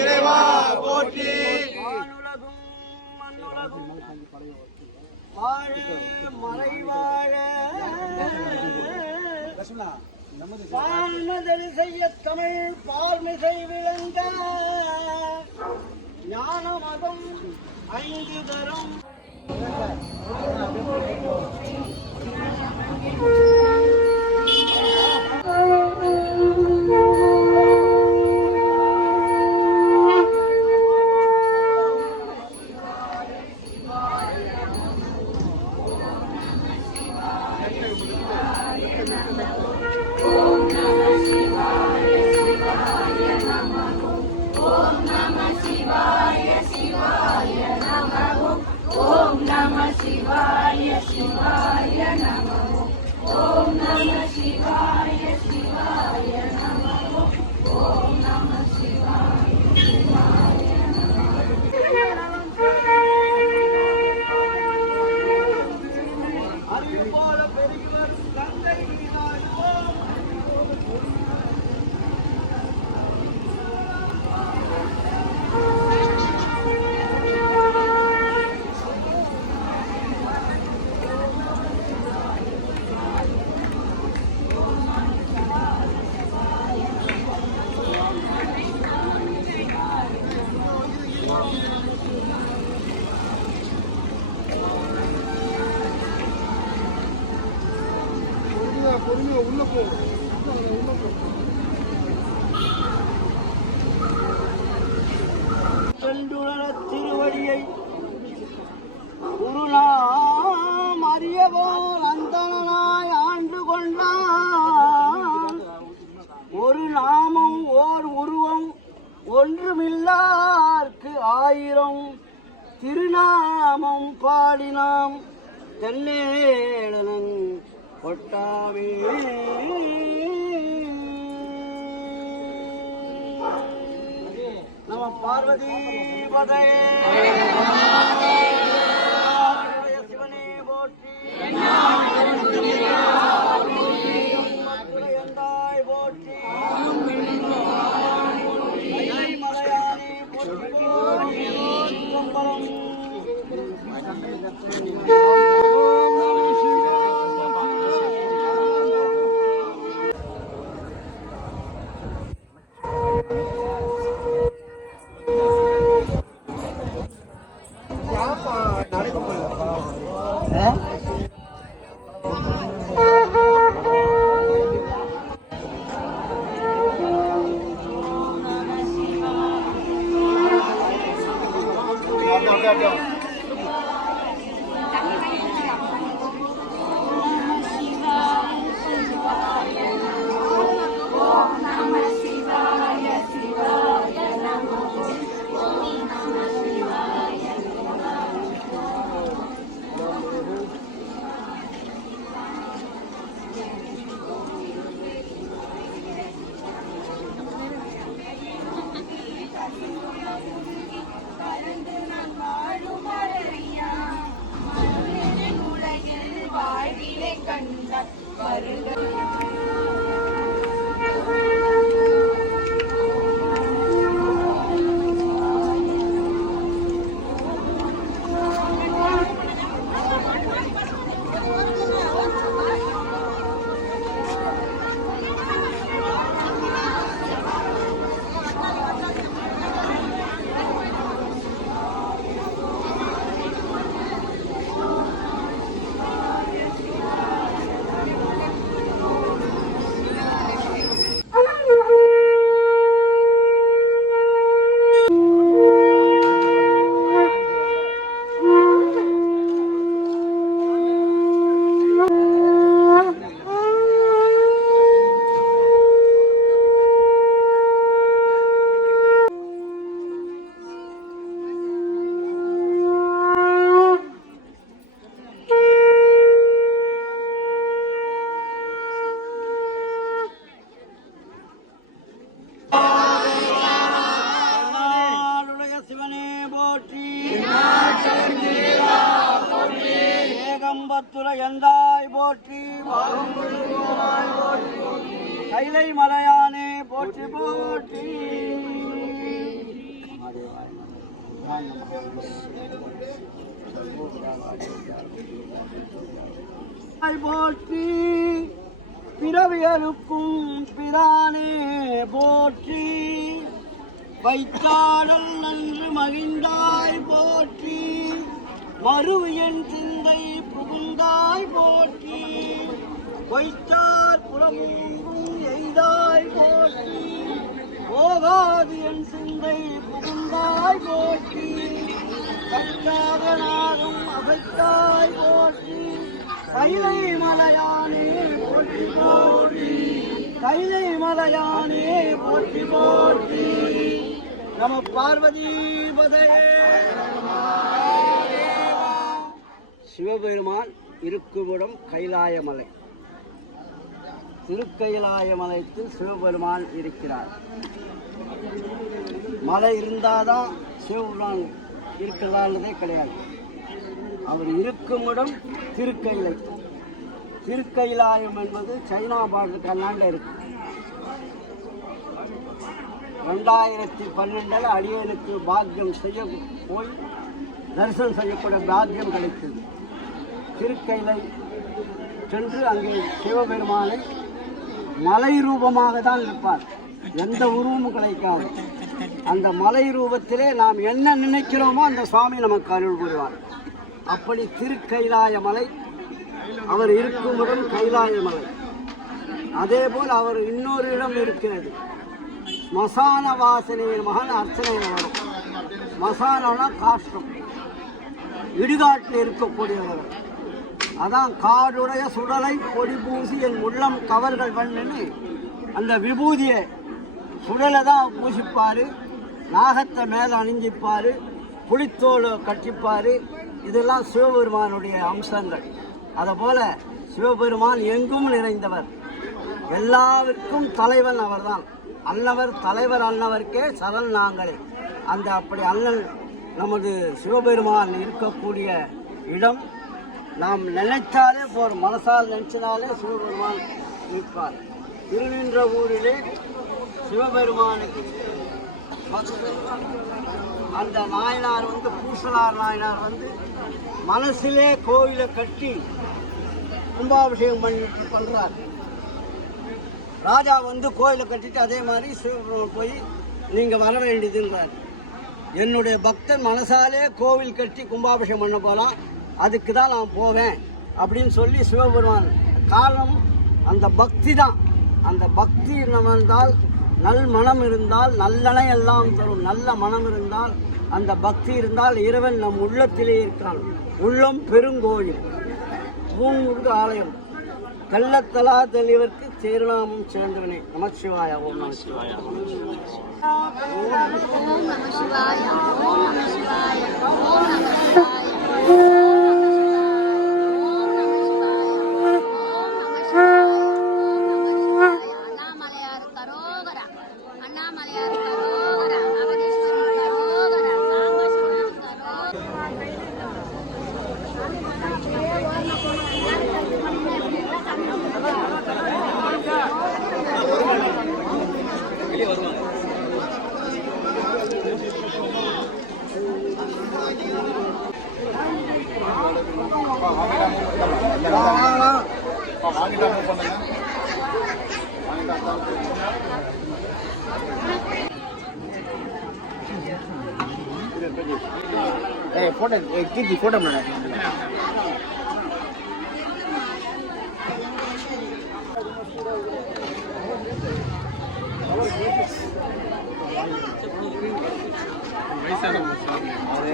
இறைவா போற்றி. வாழ மறைவாழ பால்மதலி செய்ய தமிழ் பால்மிசை விளங்க ஞான மதம் 5 தரம் உள்ள போ திருவடியை குருநாம் அறியவோர் அந்தனாய் ஆண்டு கொண்டான். ஒரு நாமம் ஓர் உருவம் ஒன்றுமில்லார்க்கு 1000 திருநாமம் பாடினாம் தென்னேடனன் கொட்டாவே. நம பார்வதி பதையே சிவனே போற்றி. மலையந்தாய் போற்றி. மலையானே போற்றி. எந்தாய் போற்றி கைலை மலையானே போற்றி போற்றி போற்றி பிறவியலுக்கும் பிரானே போற்றி வைத்தாடல் நன்று மகிழ்ந்தாய் போற்றி மறுவியன் சிந்தை புகுந்தாய் போற்றி வைத்தார் புறமுங்கும் எய்தாய் போற்றி போகாது என் சிந்தை புகுந்தாய் போற்றி கற்றாக நாடும் அகத்தாய் போற்றி கைலை மலையானே போற்றி போற்றி கைலை மலையானே போற்றி போற்றி நம பார்வதி பதையே. சிவபெருமான் இருக்குமிடம் கைலாயமலை. திருக்கைலாயமலைத்தில் சிவபெருமான் இருக்கிறார். மலை இருந்தாதான் சிவபெருமான் இருக்கிறதான்றதே கிடையாது. அவர் இருக்குமிடம் திருக்கைலை. திருக்கைலாயம் என்பது சைனா பார்டருக்கு அண்ணாண்ட இருக்கு. 2012 அடியனுக்கு பாக்கியம் செய்ய போய் தரிசனம் செய்யக்கூடிய பாக்கியம் கிடைத்தது. திருக்கைலை சென்று அங்கே சிவபெருமானை மலை ரூபமாக தான் இருப்பார். எந்த உருவமும் கிடைக்காது. அந்த மலை ரூபத்திலே நாம் என்ன நினைக்கிறோமோ அந்த சுவாமி நமக்கு அருள் புரிவார். அப்படி திருக்கைலாயமலை அவர் இருக்கும் இடம் கைலாயமலை. அதே போல் அவர் இன்னொரு இடம் இருக்கிறது. ஸ்மசான வாசனையின் மகன் அர்ச்சனையில் வரும். ஸ்மசானம்னா காஷ்டம், இடுகாட்டில் இருக்கக்கூடியவர். அதான் காடுடைய சுடலை பொடி பூசி என் உள்ளம் கவர்கள் பண்ணுன்னு அந்த விபூதியை சுடலை தான் பூசிப்பார். நாகத்தை மேலே அணிஞ்சிப்பார், புலித்தோலை கட்டிப்பார். இதெல்லாம் சிவபெருமானுடைய அம்சங்கள். அதுபோல் சிவபெருமான் எங்கும் நிறைந்தவர், எல்லாருக்கும் தலைவன் அவர்தான். அன்னவர் தலைவர் அன்னவருக்கே சரண் நாங்களே. அந்த அப்படி அண்ணன் நமது சிவபெருமான் இருக்கக்கூடிய இடம் நாம் நினைத்தாலே போகிறோம். மனசால் நினைச்சினாலே சிவபெருமான் இருப்பார். திருநின்ற ஊரிலே சிவபெருமானுக்கு அந்த நாயனார் பூசனார் நாயனார் மனசிலே கோவிலை கட்டி கும்பாபிஷேகம் பண்ணுறார். ராஜா கோயிலை கட்டிட்டு அதே மாதிரி சிவபெருமான் போய் நீங்கள் வர வேண்டியதுன்றார். என்னுடைய பக்தன் மனசாலே கோவில் கட்டி கும்பாபிஷேகம் பண்ண போகலாம், அதுக்கு தான் நான் போவேன் அப்படின்னு சொல்லி சிவபெருமான். காரணம் அந்த பக்தி தான். அந்த பக்தி இருந்தால், நல் மனம் இருந்தால் நல்லனை எல்லாம் தரும். நல்ல மனம் இருந்தால், அந்த பக்தி இருந்தால் இறைவன் நம் உள்ளத்திலே இருக்கான். உள்ளம் பெருங்கோயில், பூங்குருக்கு ஆலயம். கள்ளத்தலா தெளிவர்க்கு சேருநாமம் சேர்ந்தவனே. நமச்சிவாய. ஓம் நம சிவாய. ஓம் நம சிவாய. ஓம் நம சிவாய. ஓம் நம சிவாய. फोटो कीर्ति फोटो बना अरे